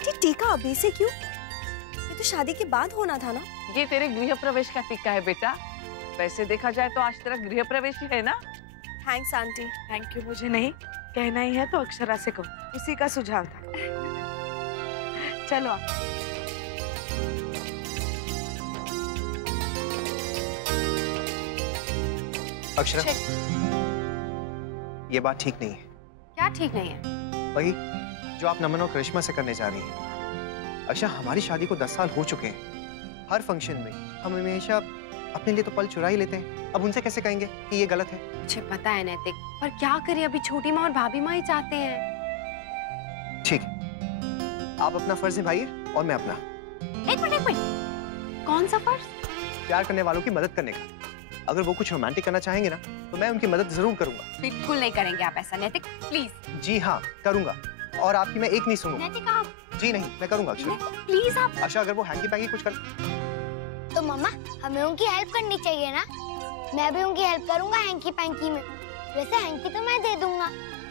Aunty टीका अभी से क्यों? ये तो शादी के बाद होना था ना। ये तेरे गृह प्रवेश का टीका है बेटा। वैसे देखा जाए तो आज तेरा गृह प्रवेश ही है ना। Thanks aunty. थैंक यू मुझे नहीं कहना ही है तो अक्षरा से कहो, उसी का सुझाव था। चलो अक्षरा, ये बात ठीक नहीं है। क्या ठीक नहीं है? वही जो आप नमन और करिश्मा से करने जा रही हैं। अक्षरा, हमारी शादी को 10 साल हो चुके हैं। हर फंक्शन में हम हमेशा अपने लिए तो पल चुरा ही लेते हैं। अब उनसे कैसे कहेंगे कि ये गलत है? मुझे पता है नैतिक, पर क्या करें, अभी छोटी माँ और भाभी माँ ही चाहते हैं। ठीक है, आप अपना फर्ज निभाइए और मैं अपना। एक मिनट, कौन सा फर्ज? प्यार करने वालों की मदद करने का। अगर वो कुछ रोमांटिक करना चाहेंगे ना, तो मैं उनकी मदद जरूर करूंगा। बिल्कुल नहीं करेंगे आप ऐसा नैतिक, प्लीज। जी हाँ, करूंगा, और आपकी मैं एक नहीं सुनूंगा। नैतिक आप। जी नहीं, मैं करूंगा अक्षरा। प्लीज आप। अक्षरा, अगर वो हैंकी पैंकी कुछ कर तो मम्मा हमें उनकी हेल्प करनी चाहिए ना। मैं भी उनकी हेल्प करूंगा हैंकी पैंकी में। वैसे हैंकी तो मैं दे दूंगा,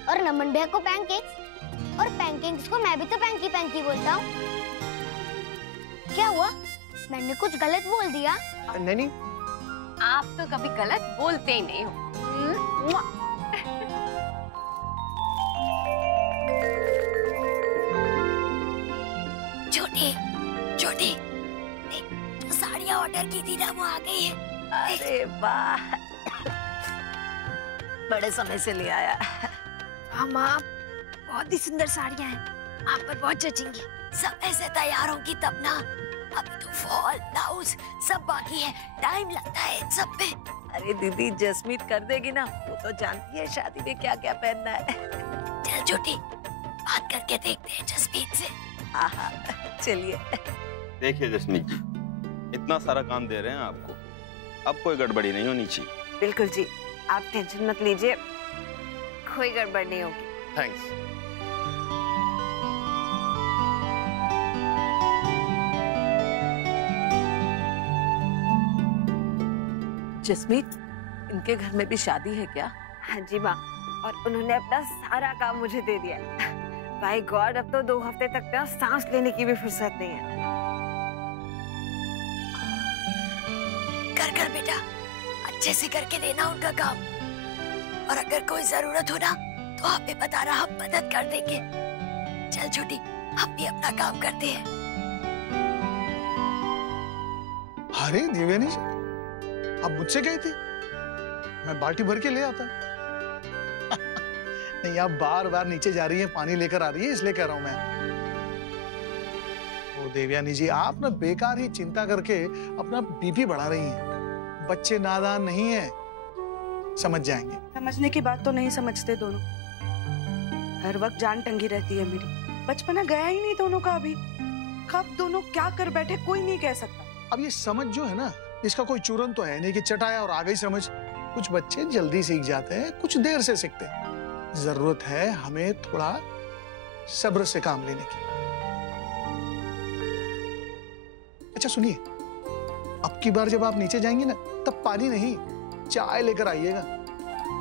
और नमन भैया को पैनकेक्स, और पैनकेक्स को मैं भी तो पैंकी पैंकी बोलता हूँ। क्या हुआ, मैंने कुछ गलत बोल दिया? नहीं, आप तो कभी गलत बोलते ही नहीं हो। छोटी छोटी, साड़ियाँ ऑर्डर की थी ना, वो आ गई है। अरे वाह, बड़े समय से ले आया। हाँ माँ, बहुत ही सुंदर साड़ियाँ हैं, आप पर बहुत जचेंगी। सब ऐसे तैयार होंगी तब ना। अभी तो फॉल ब्लाउज सब बाकी है, टाइम लगता है इन सब पे। अरे दीदी, जसमीत कर देगी ना, वो तो जानती है शादी में क्या क्या पहनना है। चल छोटी, बात करके देखते हैं जसमीत से। हाँ, चलिए। देखिए जसमीत जी, इतना सारा काम दे रहे हैं आपको, अब कोई गड़बड़ी नहीं होनी चाहिए। बिल्कुल जी, आप टेंशन मत लीजिए, कोई गड़बड़ नहीं होगी। थैंक्स। जसमीत, इनके घर में भी शादी है क्या? हाँ जी माँ, और उन्होंने अपना सारा काम मुझे दे दिया। बाय गॉड, अब तो 2 हफ्ते तक ना सांस लेने की भी फुर्सत नहीं है। कर कर बेटा, अच्छे से करके देना उनका काम, और अगर कोई जरूरत हो ना तो आप भी बता रहा, हम मदद कर देंगे। चल छोटी, हम भी अपना काम करते हैं। अरे देवयानी जी, आप मुझसे गई थी, मैं बाल्टी भर के ले आता। नहीं, आप बार बार नीचे जा रही हैं, पानी लेकर आ रही है, इसलिए कह रहा हूं मैं। ओ देवयानी जी, आप ना बेकार ही चिंता करके अपना बीपी बढ़ा रही हैं। बच्चे नादान नहीं है, समझ जाएंगे। समझने की बात तो नहीं समझते दोनों, हर वक्त जान टंगी रहती है मेरी। बचपना गया ही नहीं दोनों का अभी, कब दोनों क्या कर बैठे कोई नहीं कह सकता। अब ये समझ जो है ना, इसका कोई चूरन तो है नहीं कि चटाया और आ गई समझ। कुछ बच्चे जल्दी सीख जाते हैं, कुछ देर से सीखते हैं। जरूरत है हमें थोड़ा सब्र से काम लेने की। अच्छा सुनिए, अब की बार जब आप नीचे जाएंगे ना, तब पानी नहीं, चाय लेकर आइएगा।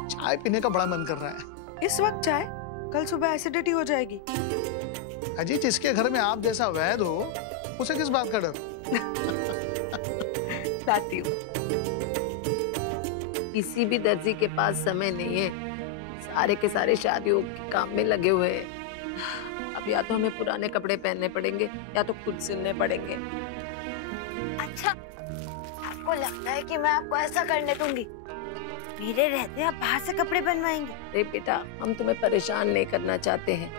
चाय पीने का बड़ा मन कर रहा है। इस वक्त चाय? कल सुबह एसिडिटी हो जाएगी। अजी, जिसके घर में आप जैसा वैद हो, उसे किस बात का डर? लाती हूँ। किसी भी दर्जी के पास समय नहीं है, सारे के सारे शादियों के काम में लगे हुए हैं। अब या तो हमें पुराने कपड़े पहनने पड़ेंगे या तो खुद सिलने पड़ेंगे। अच्छा, आपको लगता है कि मैं आपको ऐसा करने दूंगी? मेरे रहते आप बाहर से कपड़े बनवाएंगे? अरे बेटा, हम तुम्हें परेशान नहीं करना चाहते हैं,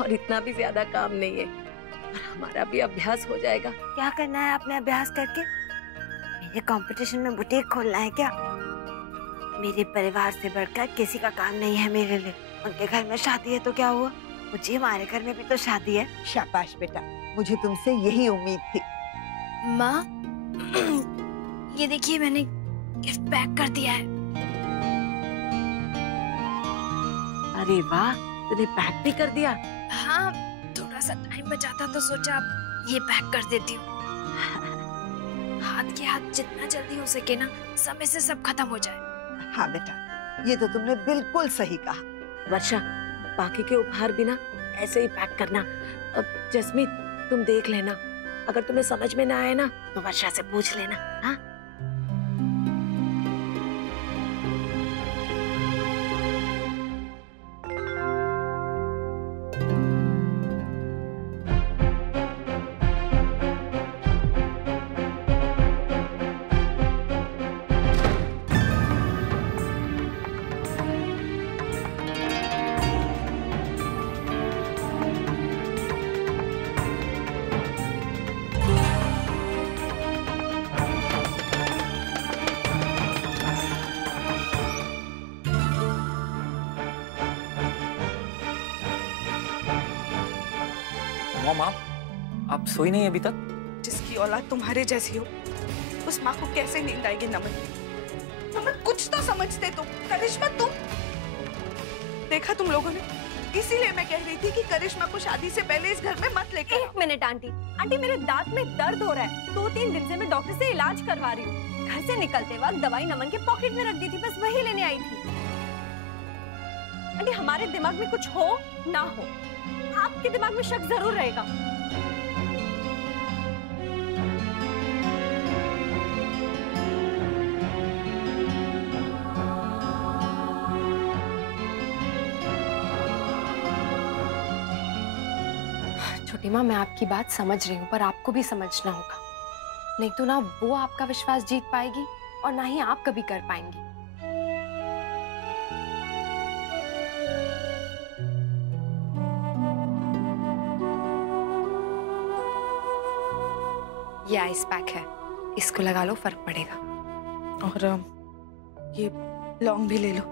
और इतना भी ज्यादा काम नहीं है, और हमारा भी अभ्यास हो जाएगा। क्या करना है आपने अभ्यास करके? मेरे कंपटीशन में बुटीक खोलना है क्या? मेरे परिवार से बढ़कर किसी का काम नहीं है मेरे लिए। उनके घर में शादी है तो क्या हुआ, मुझे हमारे घर में भी तो शादी है। शाबाश बेटा, मुझे तुमसे यही उम्मीद थी। माँ, ये देखिए मैंने गिफ्ट पैक कर दिया है। अरे वाह, तूने पैक भी कर दिया? हाँ, थोड़ा सा टाइम बचाता तो सोचा अब ये पैक कर देती हूँ। हाथ के हाथ जितना जल्दी हो सके ना, समय से सब खत्म हो जाए। हाँ बेटा, ये तो तुमने बिल्कुल सही कहा। वर्षा, बाकी के उपहार भी ना ऐसे ही पैक करना। अब जसमीत, तुम देख लेना, अगर तुम्हें समझ में ना आए ना तो वर्षा से पूछ लेना। हाँ मॉम, आप सोई नहीं अभी तक? जिसकी औलाद तुम्हारे जैसी हो, उस माँ को कैसे नींद आएगी? नमन, नमन कुछ तो समझते तुम। करिश्मा तुम देखा तुम लोगों ने, इसीलिए मैं कह रही थी कि करिश्मा को शादी से पहले इस घर में मत लेकर आओ। 1 मिनट आंटी, आंटी मेरे दांत में दर्द हो रहा है, 2-3 दिन से मैं डॉक्टर से इलाज करवा रही हूँ। घर से निकलते वक्त दवाई नमन के पॉकेट में रख दी थी, बस वही लेने आई थी। आंटी हमारे दिमाग में कुछ हो ना हो, आपके दिमाग में शक जरूर रहेगा। छोटी माँ, मैं आपकी बात समझ रही हूँ, पर आपको भी समझना होगा, नहीं तो ना वो आपका विश्वास जीत पाएगी और ना ही आप कभी कर पाएंगी। ये आइस पैक है, इसको लगा लो, फर्क पड़ेगा। और ये लौंग भी ले लो,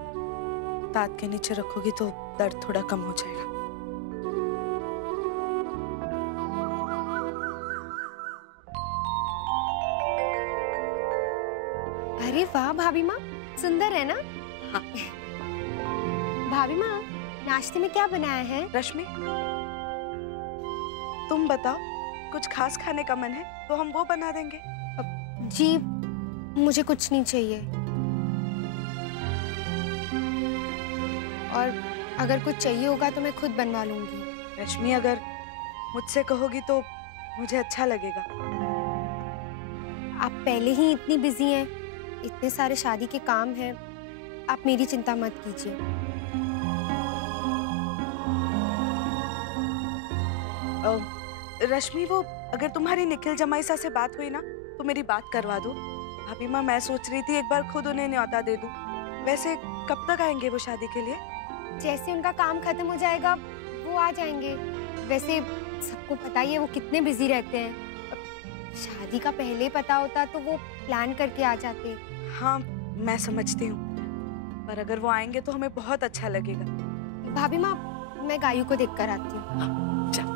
दांत के नीचे रखोगी तो दर्द थोड़ा कम हो जाएगा। अरे वाह भाभी माँ, सुंदर है ना? हाँ। भाभी माँ, नाश्ते में क्या बनाया है? रश्मि, तुम बताओ, कुछ खास खाने का मन है तो हम वो बना देंगे। जी, मुझे कुछ नहीं चाहिए, और अगर कुछ चाहिए होगा तो मैं खुद बनवा लूंगी। रश्मि, अगर मुझसे कहोगी तो मुझे अच्छा लगेगा। आप पहले ही इतनी बिजी हैं, इतने सारे शादी के काम हैं, आप मेरी चिंता मत कीजिए। रश्मि, वो अगर तुम्हारी निखिल जमाईसा से बात हुई ना तो मेरी बात करवा दो। भाभी माँ, मैं सोच रही थी एक बार खुद उन्हें न्योता दे दूं। वैसे कब तक आएंगे वो शादी के लिए? जैसे उनका काम खत्म हो जाएगा वो आ जाएंगे। वैसे सबको पता ही है वो कितने बिजी रहते हैं, शादी का पहले पता होता तो वो प्लान करके आ जाते। हाँ, मैं समझती हूँ, पर अगर वो आएंगे तो हमें बहुत अच्छा लगेगा। भाभी माँ, मैं गायू को देख कर आती हूँ। हाँ, चल।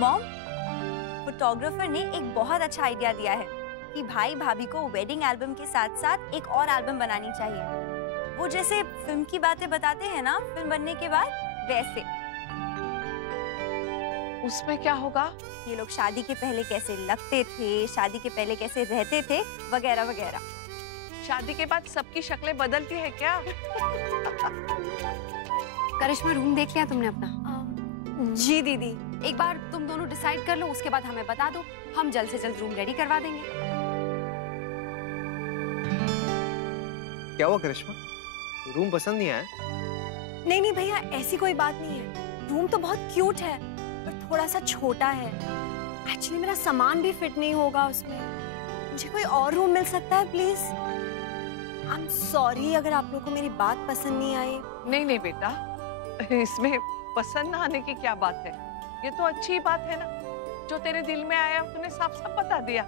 मॉम, फोटोग्राफर ने एक बहुत अच्छा आइडिया दिया है कि भाई भाभी को वेडिंग एल्बम के साथ साथ एक और एल्बम बनानी चाहिए। वो जैसे फिल्म की बातें बताते हैं ना फिल्म बनने के बाद, वैसे। उसमें क्या होगा? ये लोग शादी के पहले कैसे लगते थे, शादी के पहले कैसे रहते थे, वगैरह वगैरह। शादी के बाद सबकी शक्लें बदलती है क्या? करिश्मा, रूम देख लिया तुमने अपना? जी दीदी। एक बार तुम दोनों डिसाइड कर लो, उसके बाद हमें बता दो, हम जल्द से जल्द रूम रेडी करवा देंगे। क्या हुआ करिश्मा, रूम पसंद नहीं आया? नहीं नहीं भैया, ऐसी कोई बात नहीं है, रूम तो बहुत क्यूट है पर थोड़ा सा छोटा है। एक्चुअली मेरा सामान भी फिट नहीं होगा उसमें, मुझे कोई और रूम मिल सकता है प्लीज? आई एम सॉरी अगर आप लोगों को मेरी बात पसंद नहीं आई। नहीं नहीं बेटा, इसमें पसंद ना आने की क्या बात है, ये तो अच्छी बात है ना, जो तेरे दिल में आया तूने साफ साफ बता दिया।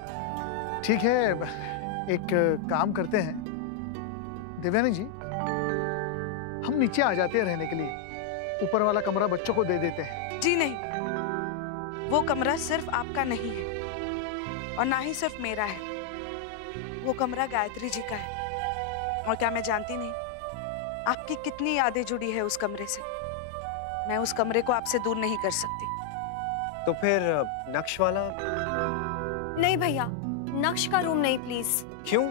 ठीक है, एक काम करते हैं देवयानी जी, हम नीचे आ जाते हैं रहने के लिए, ऊपर वाला कमरा बच्चों को दे देते हैं। जी नहीं, वो कमरा सिर्फ आपका नहीं है और ना ही सिर्फ मेरा है, वो कमरा गायत्री जी का है। और क्या मैं जानती नहीं आपकी कितनी यादें जुड़ी है उस कमरे से? मैं उस कमरे को आपसे दूर नहीं कर सकती। तो फिर नक्श वाला? नहीं भैया, नक्श का रूम नहीं प्लीज। क्यों?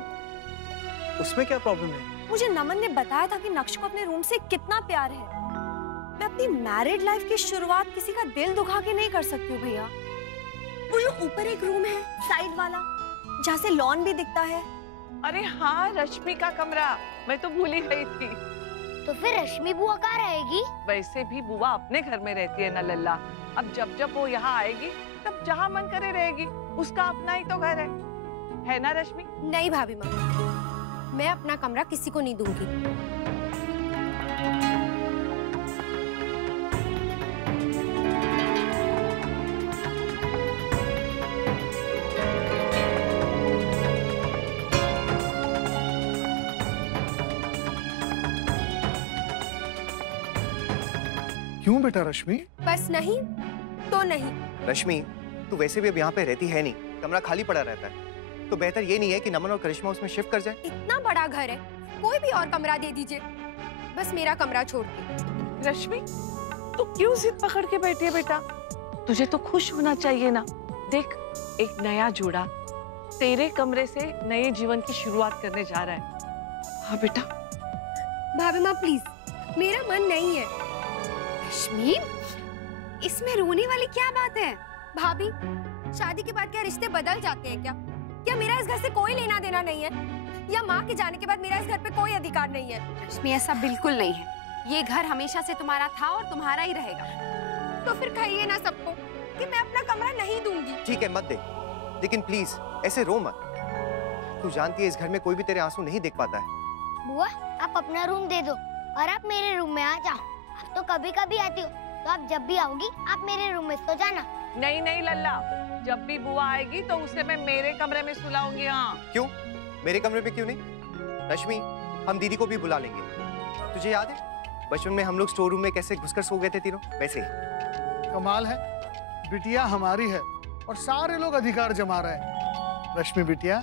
उसमें क्या प्रॉब्लम है? मुझे नमन ने बताया था कि नक्श को अपने रूम से कितना प्यार है। मैं अपनी मैरिड लाइफ की शुरुआत किसी का दिल दुखा के नहीं कर सकती हूँ भैया। वो जो ऊपर एक रूम है साइड वाला, जहाँ से लॉन भी दिखता है। अरे हाँ, रश्मि का कमरा, मैं तो भूल ही गई थी। तो फिर रश्मि बुआ कहाँ रहेगी? वैसे भी बुआ अपने घर में रहती है ना लल्ला। अब जब जब वो यहाँ आएगी तब जहाँ मन करे रहेगी, उसका अपना ही तो घर है ना रश्मि? नहीं भाभी माँ, मैं अपना कमरा किसी को नहीं दूंगी। क्यों बेटा रश्मि? बस नहीं तो नहीं। रश्मि, तू वैसे भी अब यहाँ पे रहती है नहीं, कमरा खाली पड़ा रहता है, तो बेहतर ये नहीं है कि नमन और करिश्मा उसमें शिफ्ट कर जाए? इतना बड़ा घर है, कोई भी और कमरा दे दीजिए, बस मेरा कमरा छोड़ के। रश्मि, तू क्यों जिद पकड़ के बैठी है बेटा? तुझे तो खुश होना चाहिए ना। देख, एक नया जोड़ा तेरे कमरे से नए जीवन की शुरुआत करने जा रहा है। हाँ बेटा। भाभी माँ प्लीज, मेरा मन नहीं है। रश्मि, इसमें रोने वाली क्या बात है? भाभी, शादी के बाद क्या रिश्ते बदल जाते हैं क्या? क्या मेरा इस घर से कोई लेना देना नहीं है? या माँ के जाने के बाद मेरा इस घर पे कोई अधिकार नहीं है? रश्मि, ऐसा बिल्कुल नहीं है। ये घर हमेशा से तुम्हारा था और तुम्हारा ही रहेगा। तो फिर कहिए ना सबको कि मैं अपना कमरा नहीं दूंगी। ठीक है, मत दे, लेकिन प्लीज ऐसे रो मत। तू जानती है इस घर में कोई भी तेरे आंसू नहीं देख पाता है। बुआ, आप अपना रूम दे दो और आप मेरे रूम में आ जाओ। आप तो कभी कभी आती हो, तो आप जब भी आओगी आप मेरे रूम में सो जाना। नहीं नहीं लल्ला, जब भी बुआ आएगी तो उसे मैं मेरे कमरे में सुलाऊंगी। हाँ। क्यों? मेरे कमरे पे क्यों नहीं? रश्मि, हम दीदी को भी बुला लेंगे। तुझे याद है बचपन में हम लोग स्टोर रूम में कैसे घुसकर सो गए थे तीनों? वैसे ही। कमाल है, बिटिया हमारी है और सारे लोग अधिकार जमा रहे हैं। रश्मि बिटिया,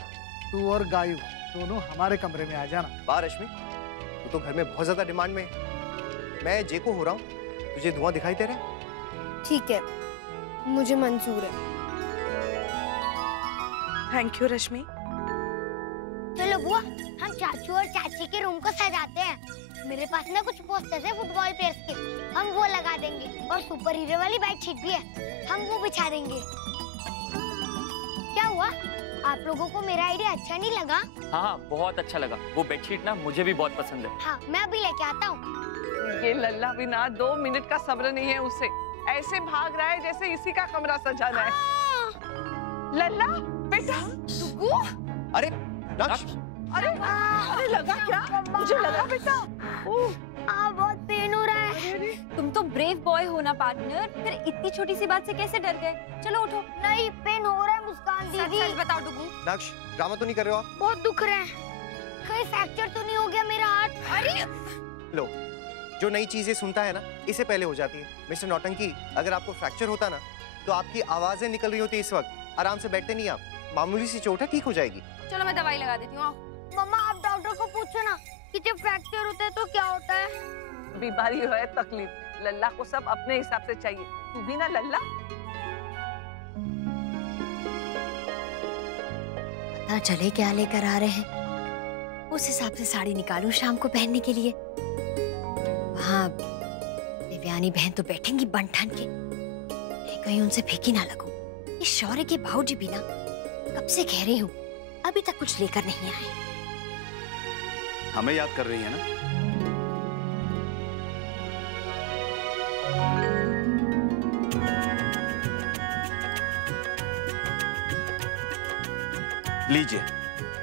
तू और गायू दोनों हमारे कमरे में आ जाना। वाह रश्मि, तू तो घर में बहुत ज्यादा डिमांड में है। मैं जेको हो रहा हूँ, तुझे धुआं दिखाई दे रहा है? ठीक है, मुझे मंजूर है। थैंक यू रश्मि। चलो बुआ, हम चाचू और चाची के रूम को सजाते हैं। मेरे पास ना कुछ पोस्टर्स है फुटबॉल प्लेयर्स के, हम वो लगा देंगे। और सुपर हीरो वाली बेडशीट भी है, हम वो बिछा देंगे। क्या हुआ, आप लोगों को मेरा आइडिया अच्छा नहीं लगा? हाँ, बहुत अच्छा लगा। वो बेडशीट ना मुझे भी बहुत पसंद है। हाँ, मैं अभी लेके आता हूँ। ये लल्ला भी ना 2 मिनट का सब्र नहीं है उसे। ऐसे भाग रहा है जैसे इसी का कमरा सजाना है। लल्ला बेटा, डुगू, अरे नक्श, अरे लगा क्या? मुझे लगा बेटा। बहुत पेन हो रहा है। तुम तो ब्रेव बॉय हो ना पार्टनर, फिर इतनी छोटी सी बात से कैसे डर गए? चलो उठो। नहीं, पेन हो रहा है मुस्कान दीदी। सच बताओ डुगू। नक्श, ड्रामा तो नहीं कर रहे हो आप? बहुत दुख रहा है। कहीं फ्रैक्चर तो नहीं हो गया मेरा हाथ? अरे लो, जो नई चीजें सुनता है ना, इससे पहले हो जाती है। मिस्टर नौटंकी, अगर आपको फ्रैक्चर होता ना, तो आपकी आवाजें निकल रही होती इस वक्त। आराम से बैठते नहीं आप। मामूली सी चोट है, ठीक हो जाएगी। चलो मैं दवाई लगा देती हूँ। मम्मा, आप डॉक्टर को पूछो ना कि जब फ्रैक्चर होता है तो क्या होता है। बीमारी है तकलीफ, लल्ला को सब अपने हिसाब से चाहिए। तू भी ना लल्ला। पता चले क्या लेकर आ रहे हैं, उस हिसाब से साड़ी निकालूं शाम को पहनने के लिए। वहाँ देवयानी बहन तो बैठेंगी बन ठन के, कहीं उनसे फेंकी ना लगूं। ये शौर्य के बाबूजी भी ना कब से कह रही हूँ, अभी तक कुछ लेकर नहीं आए। हमें याद कर रही है ना? लीजिए,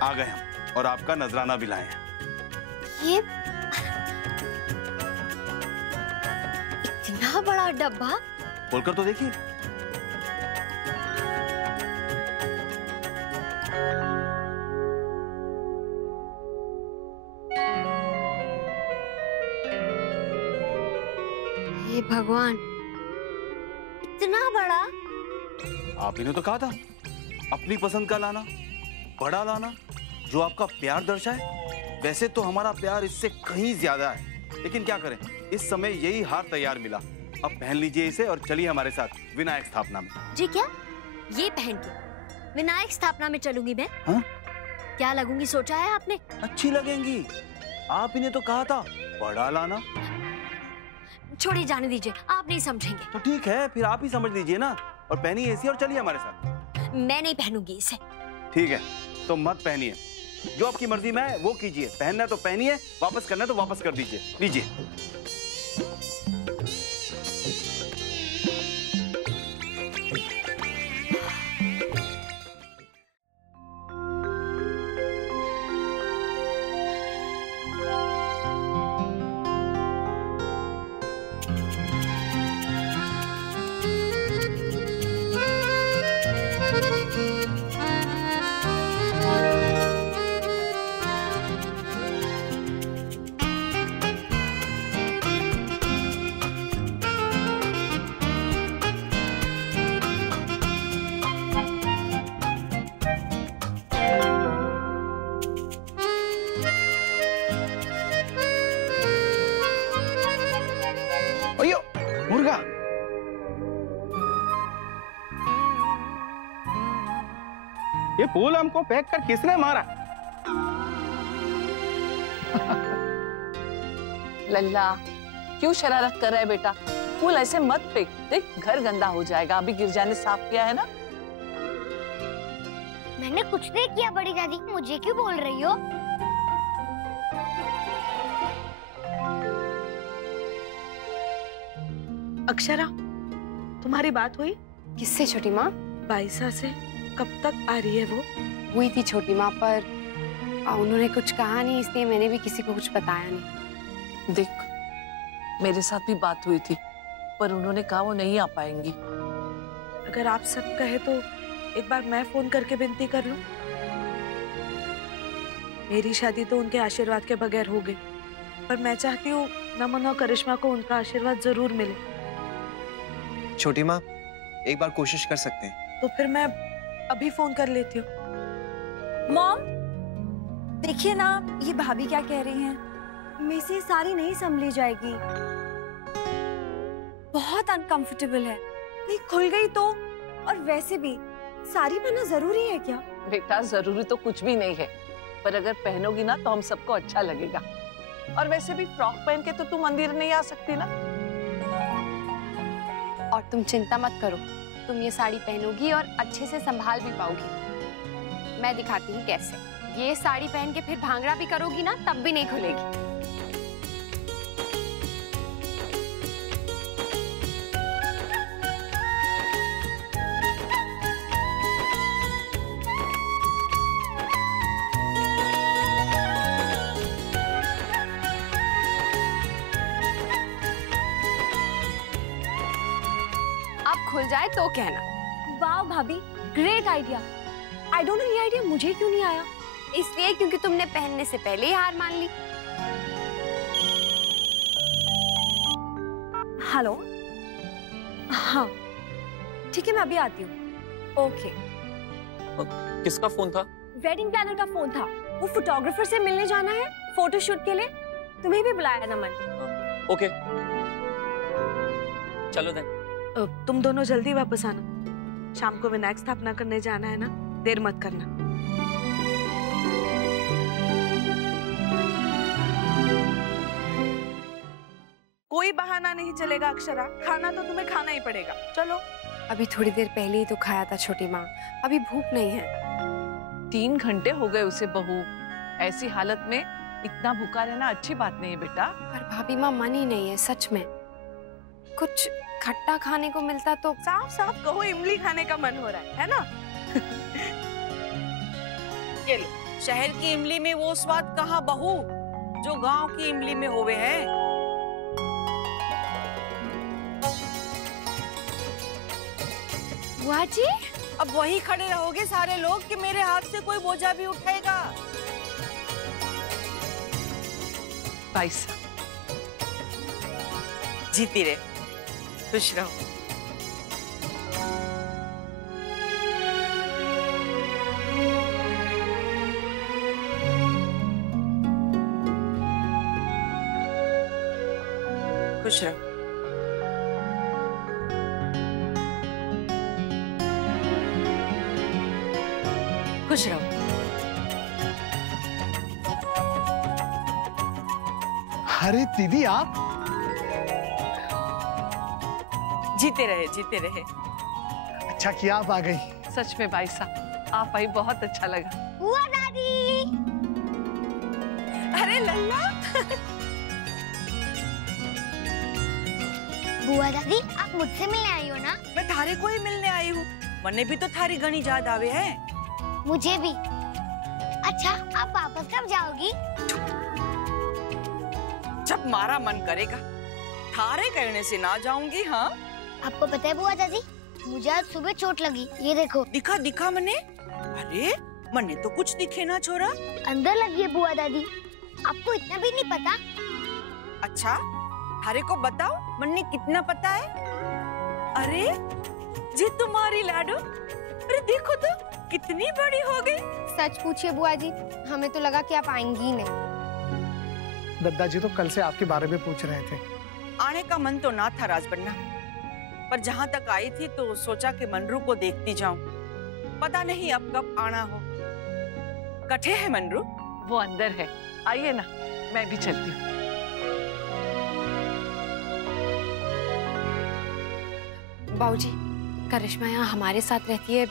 आ गए हम और आपका नजराना भी लाए हैं। ये इतना बड़ा डब्बा, खोलकर तो देखिए। हे भगवान, इतना बड़ा। आप ही ने तो कहा था अपनी पसंद का लाना, बड़ा लाना, जो आपका प्यार दर्शाए। वैसे तो हमारा प्यार इससे कहीं ज्यादा है, लेकिन क्या करें, इस समय यही हार तैयार मिला। अब पहन लीजिए इसे और चलिए हमारे साथ विनायक स्थापना में। जी क्या? ये पहन के विनायक स्थापना में चलूंगी मैं? हाँ? क्या लगूंगी सोचा है आपने? अच्छी लगेंगी, आप ही ने तो कहा था बड़ा लाना। छोड़िए, जाने दीजिए, आप नहीं समझेंगे। तो ठीक है, फिर आप ही समझ लीजिए ना, और पहनिए एसी और चलिए हमारे साथ। मैं नहीं पहनूंगी इसे। ठीक है, तो मत पहनिए, जो आपकी मर्जी में है वो कीजिए। पहनना है तो पहनिए, वापस करना है तो वापस कर दीजिए। लीजिए। अयो मुर्गा। ये फूल हमको फेंक कर किसने मारा? लल्ला, क्यों शरारत कर रहा है बेटा? फूल ऐसे मत फेंक, देख घर गंदा हो जाएगा। अभी गिरजा ने साफ किया है ना। मैंने कुछ नहीं किया बड़ी दादी, मुझे क्यों बोल रही हो? अक्षरा, तुम्हारी बात हुई? किससे छोटी माँ? बाइसा से। कब तक आ रही है वो? हुई थी छोटी माँ, पर उन्होंने कुछ कहा नहीं, इसलिए मैंने भी किसी को कुछ बताया नहीं। देख, मेरे साथ भी बात हुई थी, पर उन्होंने कहा वो नहीं आ पाएंगी। अगर आप सब कहे तो एक बार मैं फोन करके विनती कर लूं। मेरी शादी तो उनके आशीर्वाद के बगैर हो गई, पर मैं चाहती हूँ नमन और करिश्मा को उनका आशीर्वाद जरूर मिले। छोटी माँ, एक बार कोशिश कर सकते हैं। तो फिर मैं अभी फोन कर लेती हूँ। मॉम, देखिए ना, ये भाभी क्या कह रही हैं। मेरे से सारी नहीं संभली जाएगी, बहुत अनकंफर्टेबल है। नहीं खुल गई तो, और वैसे भी साड़ी पहनना जरूरी है क्या? बेटा, जरूरी तो कुछ भी नहीं है, पर अगर पहनोगी ना तो हम सबको अच्छा लगेगा। और वैसे भी फ्रॉक पहन के तो तुम मंदिर नहीं आ सकती ना। और तुम चिंता मत करो, तुम ये साड़ी पहनोगी और अच्छे से संभाल भी पाओगी। मैं दिखाती हूँ कैसे। ये साड़ी पहन के फिर भांगड़ा भी करोगी ना, तब भी नहीं खुलेगी। खुल जाए तो कहना। वाह भाभी, great idea. I don't know ये आइडिया मुझे क्यों नहीं आया। इसलिए क्योंकि तुमने पहनने से पहले ही हार मान ली। हेलो, हाँ ठीक है, मैं अभी आती हूँ। ओके। किसका फोन था? वेडिंग प्लानर का फोन था। वो फोटोग्राफर से मिलने जाना है फोटोशूट के लिए। तुम्हें भी बुलाया नमन। ओके, चलो देन। तुम दोनों जल्दी वापस आना, शाम को विनायक स्थापना करने जाना है ना, देर मत करना। कोई बहाना नहीं चलेगा अक्षरा, खाना तो तुम्हें खाना ही पड़ेगा। चलो। अभी थोड़ी देर पहले ही तो खाया था छोटी माँ, अभी भूख नहीं है। 3 घंटे हो गए उसे बहू। ऐसी हालत में इतना भूखा रहना अच्छी बात नहीं है बेटा। पर भाभी माँ, मन ही नहीं है सच में। कुछ खट्टा खाने को मिलता तो। साफ साफ कहो, इमली खाने का मन हो रहा है ना? ये लो, शहर की इमली में वो स्वाद कहाँ बहू जो गांव की इमली में होवे है। बुआ जी, अब वहीं खड़े रहोगे सारे लोग कि मेरे हाथ से कोई बोझा भी उठाएगा? बाइसा, जीती रहे, खुश रहो। खुश रहो। खुश रहो। अरे दीदी आप जीते रहे जीते रहे। अच्छा किया आप आ गई। सच में भाई साहब आप आई, बहुत अच्छा लगा। बुआ दादी। अरे लल्ला। बुआ दादी आप मुझसे मिलने आई हो ना? मैं थारे को ही मिलने आई हूँ। मन्ने भी तो थारी घनी याद आवे है। मुझे भी। अच्छा आप वापस कब जाओगी? जब मारा मन करेगा। थारे कहने से ना जाऊंगी। हाँ आपको पता है बुआ दादी, मुझे आज सुबह चोट लगी। ये देखो। दिखा दिखा मन्ने। अरे मन्ने तो कुछ दिखे ना छोरा। अंदर लगी है बुआ दादी। आपको इतना भी नहीं पता? अच्छा थारे को बताओ मन्ने कितना पता है। अरे जी तुम्हारी लाडो, अरे देखो तो कितनी बड़ी हो गई। सच पूछिए बुआ जी, हमें तो लगा कि आप आएंगी ही नहीं। दादाजी तो कल से आपके बारे में पूछ रहे थे। आने का मन तो ना था राजबन्ना, पर जहाँ तक आई थी तो सोचा कि मनरू को देखती जाऊं। पता नहीं अब कब आना हो। कठे है मनरू? वो अंदर है, आइए ना, मैं भी चलती हूँ। बाबूजी, करिश्मा यहाँ हमारे साथ रहती है,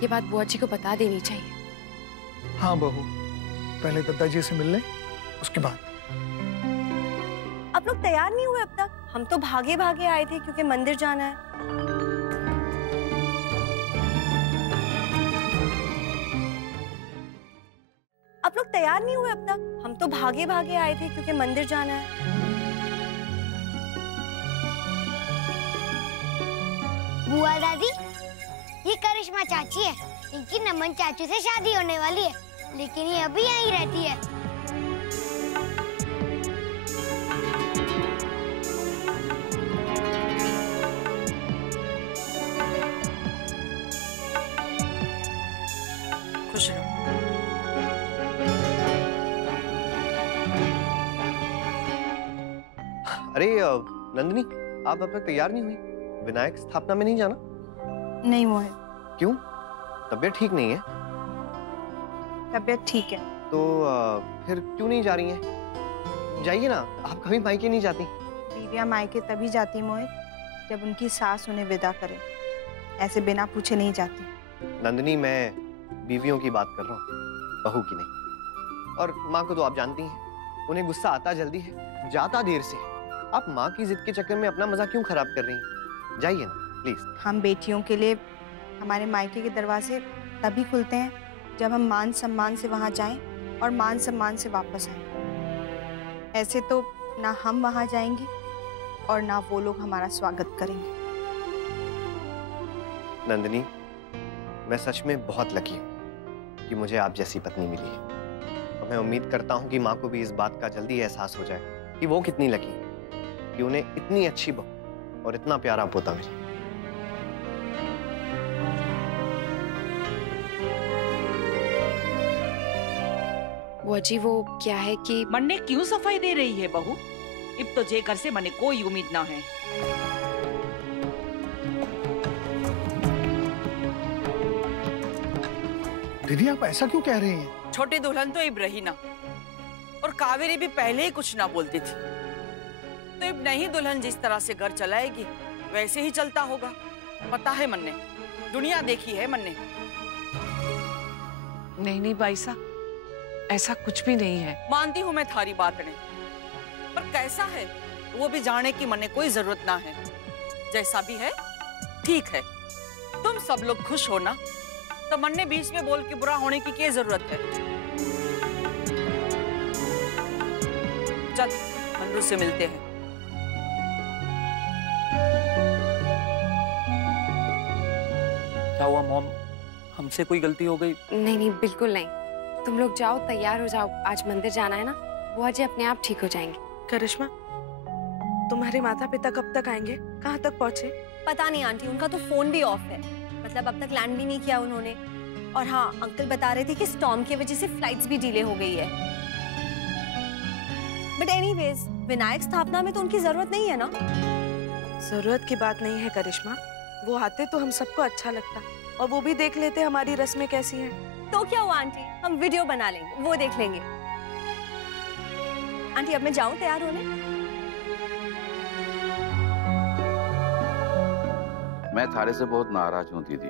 ये बात बुआ जी को बता देनी चाहिए। हाँ बहू, पहले दादाजी से मिल ले, उसके बाद। आप लोग तैयार नहीं हुए अब तक? हम तो भागे भागे आए थे क्योंकि मंदिर जाना है। आप लोग तैयार नहीं हुए अब तक? हम तो भागे भागे आए थे क्योंकि मंदिर जाना है। बुआ दादी, ये करिश्मा चाची है। इनकी नमन चाचू से शादी होने वाली है, लेकिन ये अभी यहीं रहती है। खुश रहो। अरे नंदिनी, आप अब तक तैयार नहीं हुई? विनायक स्थापना में नहीं जाना? नहीं मोहित। क्यों? तबीयत ठीक नहीं है? तबीयत ठीक है। तो फिर क्यों नहीं जा रही हैं? जाइए ना, आप कभी मायके नहीं जाती। बीवियां मायके तभी जाती मोहित जब उनकी सास उन्हें विदा करे, ऐसे बिना पूछे नहीं जाती। नंदिनी, मैं बीवियों की बात कर रहा हूँ, बहू की नहीं। और माँ को तो आप जानती हैं, उन्हें गुस्सा आता जल्दी है, जाता देर से। आप माँ की जिद के चक्कर में अपना मजा क्यों खराब कर रही हैं? जाइए ना प्लीज। हम बेटियों के लिए हमारे मायके के दरवाजे तभी खुलते हैं जब हम मान सम्मान से वहां जाएं और मान सम्मान से वापस आएं। ऐसे तो ना हम वहां जाएंगे और ना वो लोग हमारा स्वागत करेंगे। नंदिनी, मैं सच में बहुत लकी हूँ कि मुझे आप जैसी पत्नी मिली है। और मैं उम्मीद करता हूँ कि माँ को भी इस बात का जल्दी एहसास हो जाए कि वो कितनी लकी है कि उन्हें इतनी अच्छी बहू और इतना प्यारा पोता मिला। बुआ जी, वो क्या है कि मन्ने क्यों सफाई दे रही है बहू? इब तो जेकर से मने कोई उम्मीद ना है। दीदी आप ऐसा क्यों कह रही हैं? छोटी दुल्हन तो इब रही ना, और कावेरी भी पहले ही कुछ ना बोलती थी। तो इब नहीं दुल्हन जिस तरह से घर चलाएगी वैसे ही चलता होगा। पता है मन्ने, दुनिया देखी है मन्ने। नहीं नहीं भाई साहब, ऐसा कुछ भी नहीं है। मानती हूँ मैं थारी बात ने, पर कैसा है वो भी जाने की मन्ने कोई जरूरत ना है। जैसा भी है ठीक है। तुम सब लोग खुश हो ना, तो मन्ने बीच में बोल के बुरा होने की क्या जरूरत है? चल मन्नू से मिलते हैं। क्या हुआ मॉम, हमसे कोई गलती हो गई? नहीं नहीं, बिल्कुल नहीं। तुम लोग जाओ, तैयार हो जाओ, आज मंदिर जाना है ना। बुआ जी अपने आप ठीक हो जाएंगे। करिश्मा, तुम्हारे माता पिता कब तक आएंगे? कहाँ तक पहुँचे? पता नहीं आंटी, उनका तो फोन भी ऑफ है। मतलब अब तक लैंड भी नहीं किया उन्होंने। और हाँ, अंकल बता रहे थे कि स्टॉर्म की वजह से फ्लाइट्स भी डिले हो गई है। बट एनीवेज, विनायक स्थापना में तो उनकी जरूरत नहीं है ना। जरूरत की बात नहीं है करिश्मा, वो आते तो हम सबको अच्छा लगता और वो भी देख लेते हमारी रस्में कैसी हैं। तो क्या हुआ आंटी, हम वीडियो बना लेंगे, वो देख लेंगे। आंटी अब मैं जाऊं तैयार होने? मैं थारे से बहुत नाराज हूँ दीदी।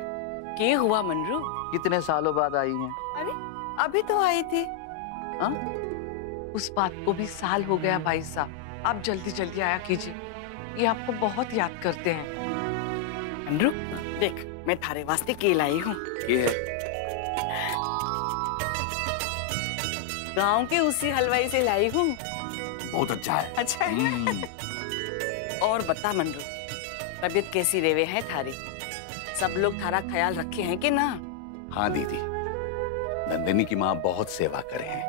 क्या हुआ मनरू? कितने सालों बाद आई हैं। अरे अभी तो आई थी। हाँ? उस बात को भी साल हो गया भाई साहब। आप जल्दी जल्दी आया कीजिए, ये आपको बहुत याद करते हैं। मनरू देख, मैं थारे वास्ते के लाई हूँ। ये है गांव के उसी हलवाई से लाई हूँ। बहुत अच्छा है। अच्छा है। और बता मनरू, तबीयत कैसी रेवे है थारी? सब लोग थारा ख्याल रखे हैं कि ना? हाँ दीदी, नंदिनी की माँ बहुत सेवा करे हैं,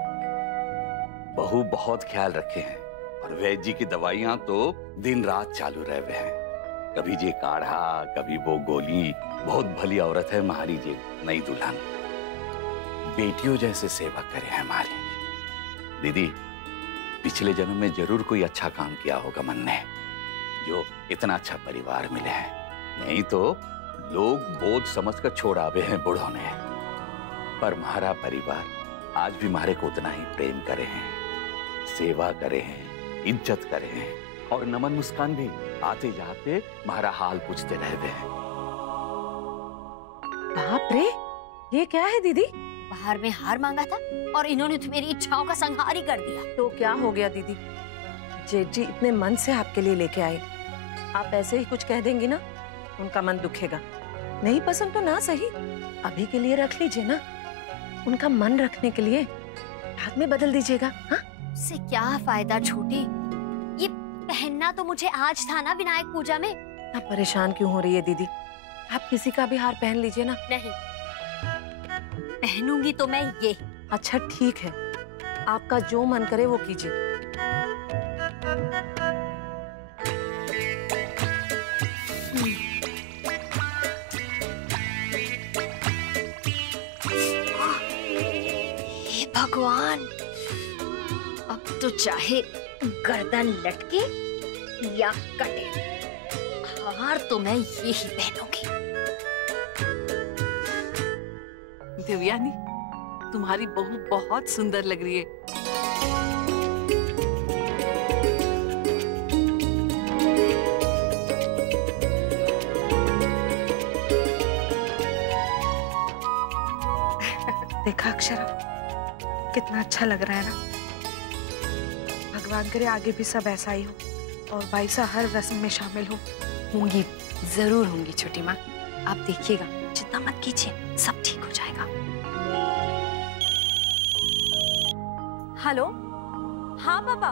बहू बहुत ख्याल रखे हैं, और वैद्य जी की दवाइयाँ तो दिन रात चालू रहे हुए हैं। कभी ये काढ़ा, कभी वो गोली। बहुत भली औरत है हमारी जी नई दुल्हन, बेटियों जैसे सेवा करे हैं हमारी। दीदी, पिछले जन्म में जरूर कोई अच्छा काम किया होगा मन ने, जो इतना अच्छा परिवार मिले हैं। नहीं तो लोग बोझ समझकर छोड़ावे हैं बूढ़ों ने, पर हमारा परिवार आज भी हमारे को उतना ही प्रेम करे हैं, सेवा करे हैं, इज्जत करे हैं, और नमन मुस्कान भी आते जाते हमारा हाल पूछते रहते हैं। बाप रे, ये क्या है दीदी? बाहर में हार मांगा था और इन्होंने तो मेरी इच्छाओं का संहार ही कर दिया। तो क्या हो गया दीदी? जेठ जी इतने मन से आपके लिए लेके आए, आप ऐसे ही कुछ कह देंगी ना, उनका मन दुखेगा। नहीं पसंद तो ना सही, अभी के लिए रख लीजिए ना, उनका मन रखने के लिए बाद में बदल दीजिएगा। हाँ? उससे क्या फायदा छोटी? ये पहनना तो मुझे आज था ना विनायक पूजा में। आप परेशान क्यों हो रही है दीदी? आप किसी का भी हार पहन लीजिए ना। नहीं, पहनूंगी तो मैं ये। अच्छा ठीक है, आपका जो मन करे वो कीजिए। हे भगवान, अब तो चाहे गर्दन लटके या कटे, हार तो मैं ये ही पहनूंगी। देवयानी, तुम्हारी बहू बहुत सुंदर लग रही है। देखा अक्षरा, कितना अच्छा लग रहा है ना। भगवान करे आगे भी सब ऐसा ही हो, और भाई सा हर रस्म में शामिल हो। होंगी, जरूर होंगी छोटी माँ, आप देखिएगा, चिंता मत कीजिए, सब ठीक हो जाएगा। हेलो, हाँ पापा,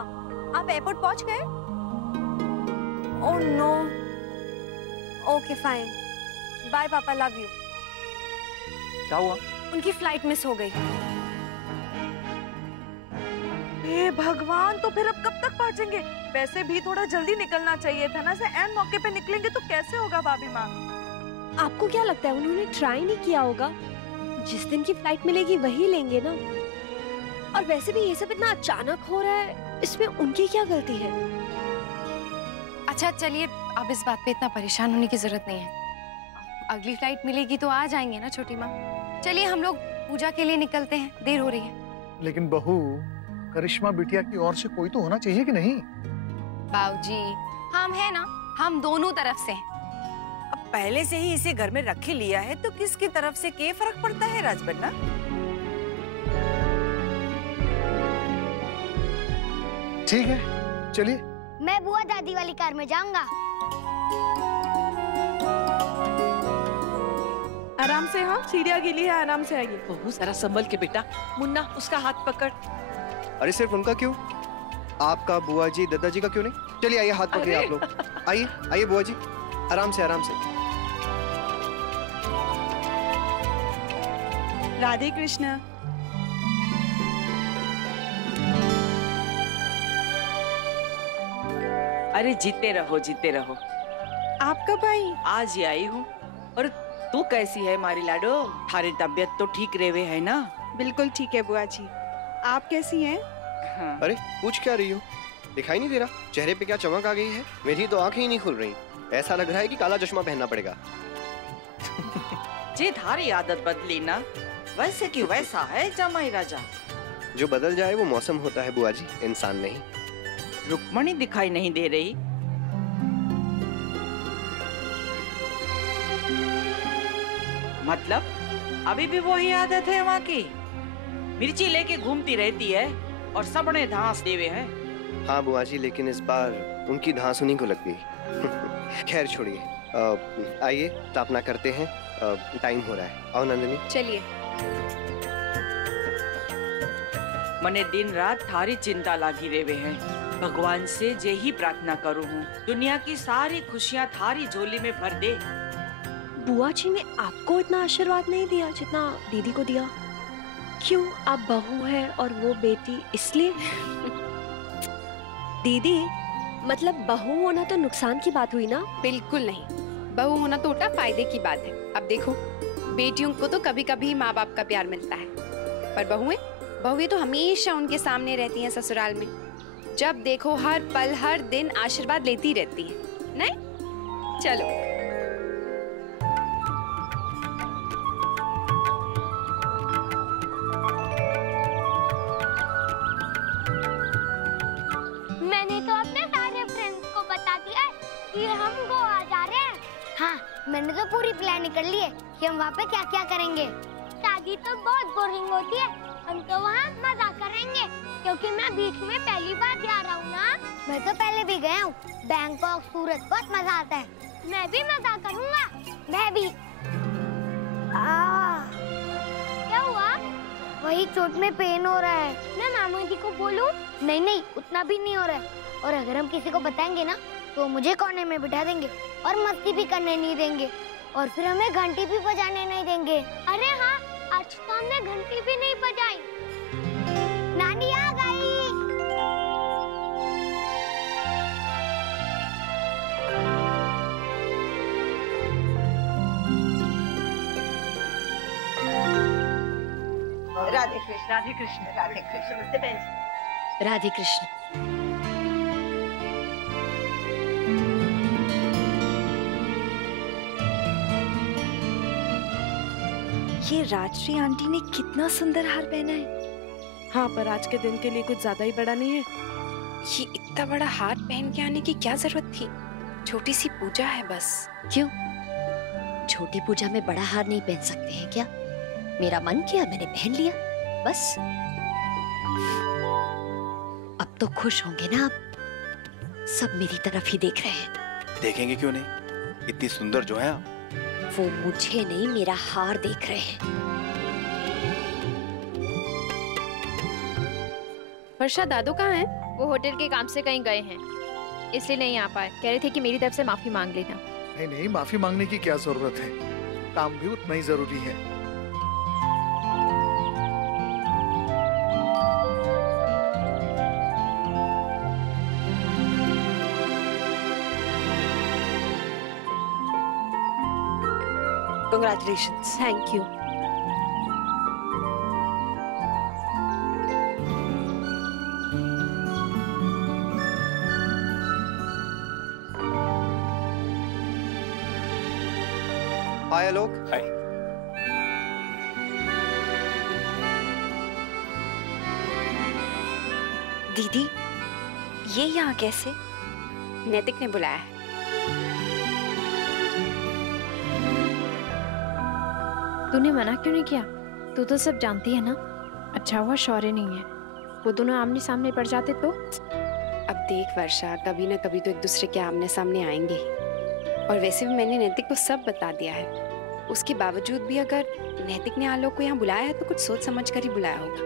आप एयरपोर्ट पहुंच गए? Oh no, okay fine, bye papa, love you. क्या हुआ? उनकी फ्लाइट मिस हो गई। हे भगवान, तो फिर अब कब तक पहुंचेंगे? वैसे भी थोड़ा जल्दी निकलना चाहिए था ना, से ऐन मौके पे निकलेंगे तो कैसे होगा भाभी माँ? आपको क्या लगता है उन्होंने ट्राई नहीं किया होगा? जिस दिन की फ्लाइट मिलेगी वही लेंगे ना। और वैसे भी ये सब इतना अचानक हो रहा है, इसमें उनकी क्या गलती है? अच्छा चलिए, अब इस बात पे इतना परेशान होने की जरूरत नहीं है। अगली फ्लाइट मिलेगी तो आ जाएंगे ना छोटी माँ। चलिए हम लोग पूजा के लिए निकलते हैं, देर हो रही है। लेकिन बहू, करिश्मा बिटिया की ओर से कोई तो होना चाहिए कि नहीं? बाबूजी, हम है ना, हम दोनों तरफ से हैं। अब पहले से ही इसे घर में रख ही लिया है तो किसकी तरफ से क्या फर्क पड़ता है राजबन्ना? ठीक है, चलिए। मैं बुआ दादी वाली कार में जाऊंगा। आराम से, हाँ, सीढ़ियाँ गीली है, आराम से आइए। बहू जरा संभल के बेटा। मुन्ना, उसका हाथ पकड़। अरे सिर्फ उनका क्यों? आपका, बुआ जी, दादाजी का क्यों नहीं? चलिए आइए, हाथ पकड़िए आप लोग। आइए आइए बुआ जी, आराम से आराम से। राधे कृष्ण। अरे जीते रहो जीते रहो। आप कब आई? आज ही आई हूँ। और तू कैसी है मारी लाडो? थारी तबीयत तो ठीक रेवे है ना? बिल्कुल ठीक है बुआ जी, आप कैसी हैं? हाँ। अरे पूछ क्या रही हो? दिखाई नहीं दे रहा चेहरे पे क्या चमक आ गई है? मेरी तो आंखें ही नहीं खुल रही, ऐसा लग रहा है कि काला चश्मा पहनना पड़ेगा। जी थारी आदत बदली ना, वैसे की वैसा है जमाई राजा। जो बदल जाए वो मौसम होता है बुआ जी, इंसान नहीं। रुक्मणी दिखाई नहीं दे रही। मतलब अभी भी वही आदत है वहाँ की, मिर्ची लेके घूमती रहती है और सबने धांस देवे हैं। हाँ बुआ जी, लेकिन इस बार उनकी धांस उन्हीं को लग गई। खैर छोड़िए, आइए स्थापना करते हैं, टाइम हो रहा है। आओ नंदिनी। चलिए। मने दिन रात थारी चिंता लागी रेवे हैं। भगवान से जे ही प्रार्थना करूँ हूँ, दुनिया की सारी खुशियाँ थारी झोली में भर दे। बुआ जी ने आपको इतना आशीर्वाद नहीं दिया जितना दीदी को दिया। क्यों, आप बहू है और वो बेटी, इसलिए? दीदी, मतलब बहू होना तो नुकसान की बात हुई ना? बिल्कुल नहीं, बहू होना तो उल्टा फायदे की बात है। अब देखो, बेटियों को तो कभी कभी माँ बाप का प्यार मिलता है, पर बहुएं तो हमेशा उनके सामने रहती हैं ससुराल में। जब देखो हर पल हर दिन आशीर्वाद लेती रहती हैं। नहीं? चलो। मैंने तो अपने सारे फ्रेंड्स को बता दिया है कि हम गोवा जा रहे हैं। हाँ, मैंने तो पूरी प्लानिंग कर ली है कि हम वहाँ पे क्या क्या करेंगे। शादी तो बहुत बोरिंग होती है, हम तो वहाँ मजा करेंगे, क्योंकि मैं बीच में पहली बार जा रहा हूँ ना। मैं तो पहले भी गया हूँ, बैंकॉक, सूरत, बहुत मजा आता है। मैं भी मजा करूँगा। मैं भी। क्या हुआ? वही चोट में पेन हो रहा है। मैं मामा जी को बोलूं? नहीं, उतना भी नहीं हो रहा है। और अगर हम किसी को बताएंगे ना, तो मुझे कोने में बिठा देंगे और मस्ती भी करने नहीं देंगे, और फिर हमें घंटी भी बजाने नहीं देंगे। अरे हाँ, आज तो हमने घंटी भी नहीं बजाई। नानी आ गई। राधे कृष्ण, राधे कृष्ण, राधे कृष्ण। नमस्ते बहन जी। राधे कृष्ण। ये राजश्री आंटी ने कितना सुंदर हार पहना है। हाँ, पर आज के दिन के लिए कुछ ज्यादा ही बड़ा नहीं है। ये इतना बड़ा हार पहन के आने की क्या जरूरत थी? छोटी सी पूजा है बस। क्यों? छोटी पूजा में बड़ा हार नहीं पहन सकते हैं क्या? मेरा मन किया, मैंने पहन लिया, बस। अब तो खुश होंगे ना आप? सब मेरी तरफ ही देख रहे हैं। देखेंगे क्यों नहीं, इतनी सुंदर जो है आप। वो मुझे नहीं, मेरा हार देख रहे हैं। वर्षा, दादू कहाँ हैं? वो होटल के काम से कहीं गए हैं, इसलिए नहीं आ पाए। कह रहे थे कि मेरी तरफ से माफी मांग लेना। नहीं, माफी मांगने की क्या जरूरत है, काम भी उतना ही जरूरी है। Congratulations. Thank you. हाय आलोक। हाय। दीदी, ये यहाँ कैसे? नैतिक ने बुलाया है। तूने मना क्यों नहीं किया? तू तो सब जानती है ना। अच्छा हुआ शौर्य नहीं है, वो दोनों आमने सामने पड़ जाते तो। अब देख वर्षा, कभी ना कभी तो एक दूसरे के आमने सामने आएंगे ही। और वैसे भी मैंने नैतिक को सब बता दिया है। उसके बावजूद भी अगर नैतिक ने आलोक को यहाँ बुलाया है तो कुछ सोच समझ कर ही बुलाया होगा।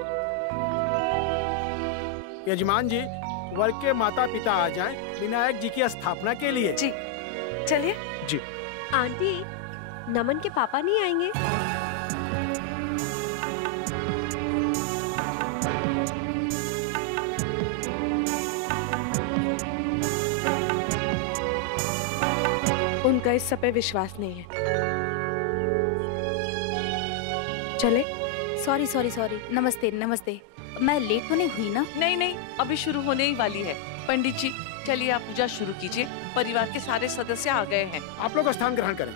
यजमान जी, वर के माता पिता आ जाएं विनायक जी की स्थापना के लिए। जी, चलिए। जी। आंटी, नमन के पापा नहीं आएंगे? उनका इस सब पे विश्वास नहीं है। चले। Sorry sorry sorry. नमस्ते नमस्ते। मैं लेट तो नहीं हुई ना? नहीं, अभी शुरू होने ही वाली है। पंडित जी, चलिए आप पूजा शुरू कीजिए। परिवार के सारे सदस्य आ गए हैं। आप लोग स्थान ग्रहण करें।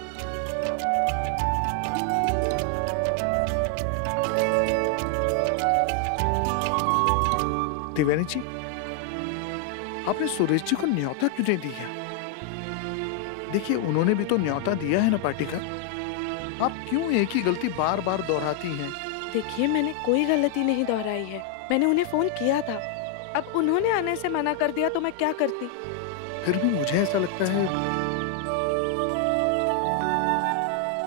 त्रिवेणी जी, आपने सुरेश जी को न्योता क्यों नहीं दिया? देखिए उन्होंने भी तो न्योता दिया है ना पार्टी का। आप क्यों एक ही गलती बार बार दोहराती हैं? देखिए मैंने कोई गलती नहीं दोहराई है, मैंने उन्हें फोन किया था। अब उन्होंने आने से मना कर दिया तो मैं क्या करती? फिर भी मुझे ऐसा लगता है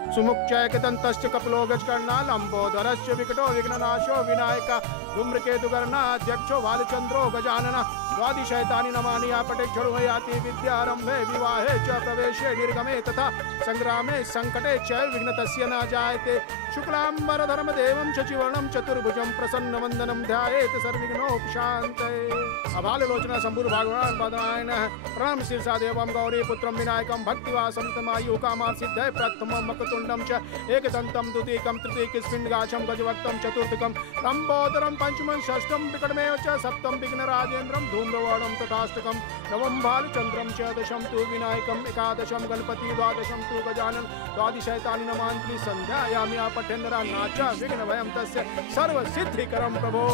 सुमुख्यैकदन्तश्च कपिलो गजकर्णा लंबोदरश्च विकटो विघ्ननाशो विनायक धूम्रकेतुगर्णाध्यक्षो भालचंद्रो गजानन द्वादिशैतानि नमानि आपटेक्षुर्वयाति विद्यारंभे विवाहे च प्रवेशे निर्गमे तथा संग्रामे संकटे च विघ्नतस्य न जायते शुक्लांबरधरम देवं शशिवर्णं चतुर्भुजं प्रसन्नवन्दनं ध्यायेत् सर्वविघ्नोपशान्तये। अबाललोचन संपूर्ण भगवान पदायनः प्रणम शीर्षा देवं गौरी पुत्रं विनायकं भक्तिवासं तमायु कामा सिद्धये प्रथमं मकतुण्डं च एकदन्तं द्वितीयं तृतीयं स्फिण्डगाछं गजवक्तं चतुर्थकं लंबोदरं पंचमं षष्ठं विकटमेव च सप्तमं विघ्नराजेन्द्रं धूम्रवर्णं तथाष्टकं नवम भालचंद्रं च दशम तु विनायकं एकादशं गणपति द्वादशं तु गजानन द्वादशैतानि नमान्ति संध्यायामि आपठेन्नरा नाच विघ्नभयं तस्य सर्वसिद्धिकरं प्रभो।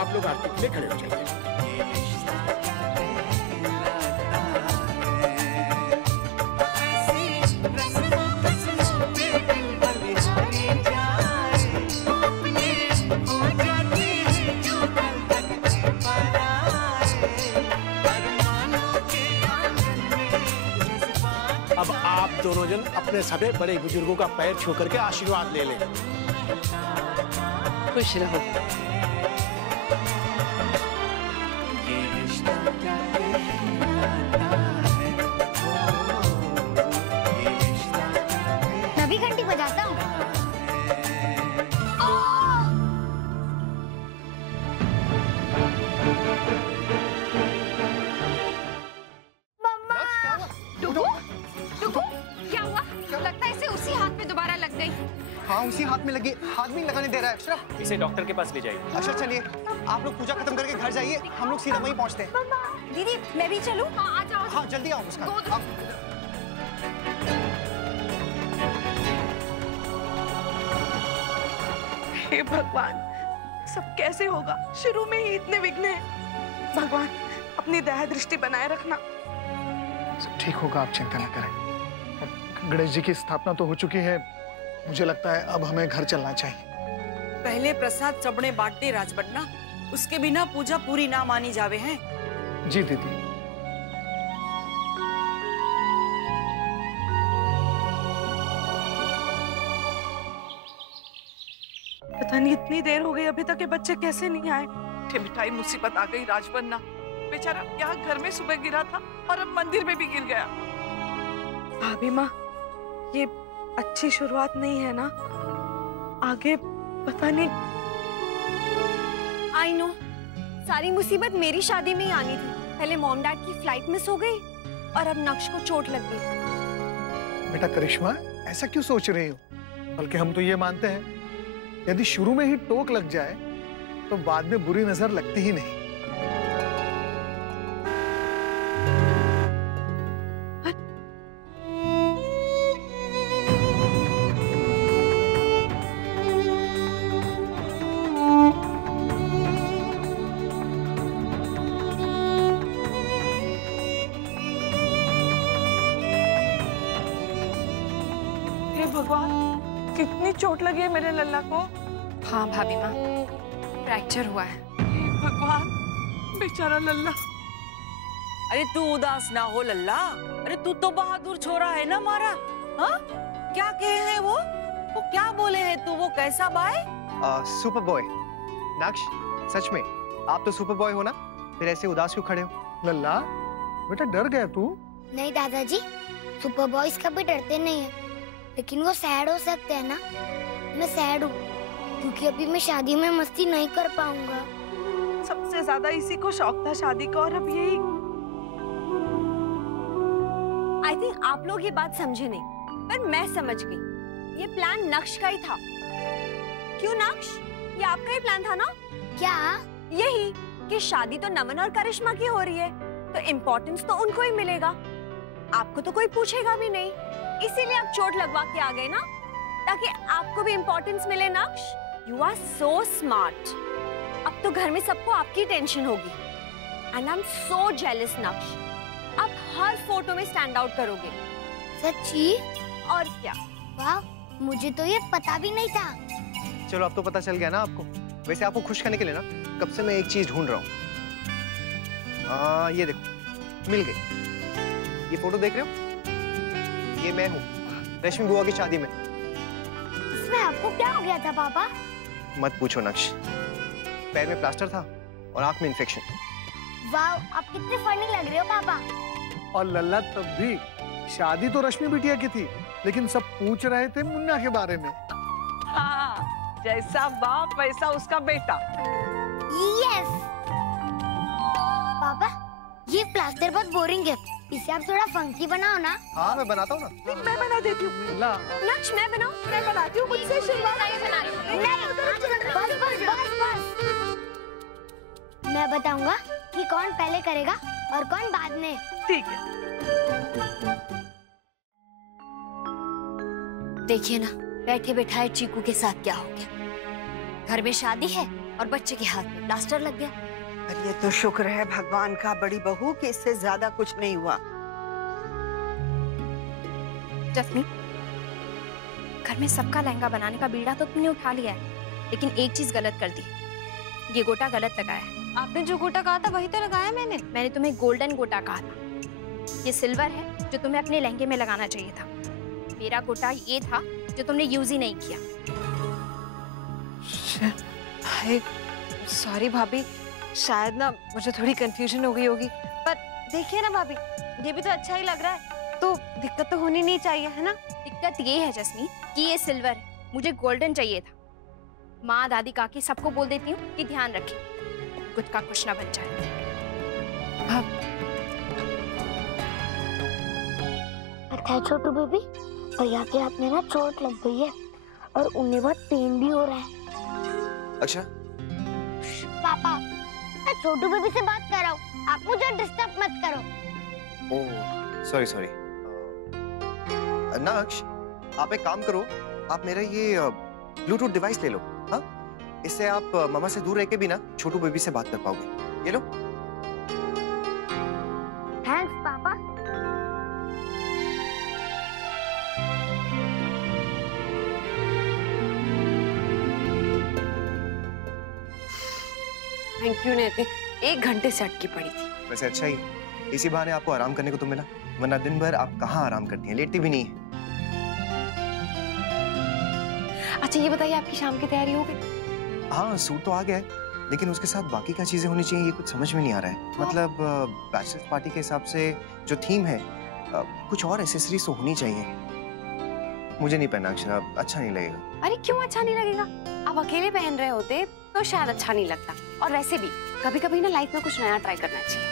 आप लोग आरती के लिए खड़े हो जाइए। अब आप दोनों जन अपने सभी बड़े बुजुर्गों का पैर छू करके आशीर्वाद ले लें। खुश रहो। मैं भी घंटी बजाता हूँ। हाँ उसी हाथ में लगी, हाथ भी लगाने दे रहा है अक्षरा। इसे डॉक्टर के पास ले जाइए। अक्षरा चलिए, आप लोग पूजा खत्म करके घर जाइए, हम लोग सीधा वहीं पहुंचते हैं। दीदी मैं भी चलूं? हाँ आ जाओ। हाँ जल्दी आओ मुस्कान। हे भगवान, सब कैसे होगा? शुरू में ही इतने विघ्न हैं। भगवान अपनी दया दृष्टि बनाए रखना। सब ठीक होगा, आप चिंता न करें। गणेश जी की स्थापना तो हो चुकी है, मुझे लगता है अब हमें घर चलना चाहिए। पहले प्रसाद चबड़े बांटते राजबन्ना, उसके बिना पूजा पूरी ना मानी जावे हैं। जी दीदी। पता नहीं इतनी देर हो गई अभी तक ये बच्चे कैसे नहीं आए। मिठाई मुसीबत आ गई राजबन्ना, बेचारा यहाँ घर में सुबह गिरा था और अब मंदिर में भी गिर गया। भाभी माँ, ये अच्छी शुरुआत नहीं है ना, आगे पता नहीं। आई नो, सारी मुसीबत मेरी शादी में ही आनी थी। पहले मॉम डैड की फ्लाइट मिस हो गई और अब नक्श को चोट लग गई। बेटा करिश्मा, ऐसा क्यों सोच रही हो? बल्कि हम तो ये मानते हैं यदि शुरू में ही टोक लग जाए तो बाद में बुरी नजर लगती ही नहीं। भगवान, कितनी चोट लगी है मेरे लल्ला को। हाँ भाभी माँ, फ्रैक्चर हुआ है। भगवान, बेचारा लल्ला। अरे तू उदास ना हो लल्ला, अरे तू तो बहादुर छोरा है ना मारा। हाँ क्या कहे हैं वो क्या बोले हैं तू? वो कैसा बाय? Super boy. नक्श, सच में आप तो सुपर बॉय हो ना, फिर ऐसे उदास क्यों खड़े हो? लल्ला बेटा डर गया तू? नहीं दादाजी, सुपर बॉयज कभी डरते नहीं है, लेकिन वो सैड हो सकते हैं ना। मैं सैड हूँ क्योंकि अभी मैं शादी में मस्ती नहीं कर पाऊंगा। सबसे ज्यादा इसी को शौक था शादी का, और अब यही। आई थिंक आप लोग ये बात समझे नहीं, पर मैं समझ गई। ये प्लान नक्श का ही था। क्यों नक्श? ये आपका ही प्लान था ना? क्या? यही कि शादी तो नमन और करिश्मा की हो रही है, तो इम्पोर्टेंस तो उनको ही मिलेगा, आपको तो कोई पूछेगा भी नहीं। इसीलिए आप चोट लगवा के आ गए ना, ताकि आपको भी इम्पोर्टेंस मिले। नक्श, यू आर सो स्मार्ट। अब तो घर में सबको आपकी टेंशन होगी। And I am so jealous नक्श। आप हर फोटो में स्टैंड आउट करोगे। सच्ची? और क्या। वाह, मुझे तो ये पता भी नहीं था। चलो अब तो पता चल गया ना आपको। वैसे आपको खुश करने के लिए ना कब से मैं एक चीज ढूंढ रहा हूँ। ये देखो, मिल गई। ये फोटो देख रहे हो? ये मैं हूँ रश्मि बुआ की शादी में। इसमें आपको क्या हो गया था पापा? मत पूछो नक्श, पैर में प्लास्टर था और आंख में इन्फेक्शन। वाह, आप कितने फनी लग रहे हो पापा। और लल्ला तब भी शादी तो रश्मि बिटिया की थी, लेकिन सब पूछ रहे थे मुन्ना के बारे में। हाँ, जैसा बाप वैसा उसका बेटा। यस। पापा, ये प्लास्टर बहुत बोरिंग है, इसे आप थोड़ा फंकी बनाओ ना। हाँ मैं बनाता हूँ ना। मैं बना देती हूँ। नक्श मैं बनाऊँ? मैं बनाती हूँ, मुझसे शुरुआत। बस। मैं बताऊंगा कि कौन पहले करेगा और कौन बाद में। ठीक है। देखिए ना, बैठे बैठाए चीकू के साथ क्या हो गया। घर में शादी है और बच्चे के हाथ में प्लास्टर लग गया। अरे ये तो शुक्र है भगवान का बड़ी बहू कि इससे ज्यादा कुछ नहीं हुआ। जस्मी, घर में सबका लहंगा बनाने का बीड़ा तो तुमने उठा लिया है, लेकिन एक चीज गलत कर दी। ये गोटा गलत लगाया है। आपने जो गोटा कहा था वही तो लगाया मैंने तुम्हें गोल्डन गोटा कहा था। ये सिल्वर है जो तुम्हें अपने लहंगे में लगाना चाहिए था। मेरा गोटा ये था जो तुमने यूज ही नहीं किया। सॉरी भाभी, शायद ना मुझे थोड़ी कंफ्यूजन हो गई होगी, पर देखिए ना भाभी, ये भी तो अच्छा ही लग रहा है, तो दिक्कत तो होनी नहीं चाहिए, है ना? दिक्कत ये है जस्मी कि ये सिल्वर है, मुझे गोल्डन चाहिए था। माँ दादी काकी सबको बोल देती हूँ कि ध्यान रखें, कुछ का कुछ ना बन जाए। अच्छा छोटू बेबी, भैया के हाथ में ना चोट लग गई है और उन्हें बहुत पेन भी हो रहा है। अच्छा पापा, मैं छोटू बेबी से बात कर रहा हूँ, आप मुझे डिस्टर्ब मत करो। Oh sorry. नक्श, आप एक काम करो, आप मेरा ये ब्लूटूथ डिवाइस ले लो। हाँ, इससे आप मामा से दूर रह के भी ना छोटू बेबी से बात कर पाओगे। ये लो। थैंक्स पापा। थैंक यू नैतिक, 1 घंटे से अटकी पड़ी थी। वैसे अच्छा ही, इसी बहाने आपको आराम करने को तो मिला, वरना दिन भर आप कहाँ आराम करती हैं, लेटती भी नहीं है। अच्छा ये बताइए, आपकी शाम की तैयारी हो गई? हाँ, सूट तो आ गया है, लेकिन उसके साथ बाकी क्या चीजें होनी चाहिए ये कुछ समझ में नहीं आ रहा है। मतलब बैचलर्स पार्टी के हिसाब से जो थीम है, कुछ और एसेसरीज तो होनी चाहिए। मुझे नहीं पहना अक्षरा, अच्छा नहीं लगेगा। अरे क्यों अच्छा नहीं लगेगा? आप अकेले पहन रहे होते तो शायद अच्छा नहीं लगता, और वैसे भी कभी-कभी ना लाइफ में कुछ नया ट्राई करना चाहिए।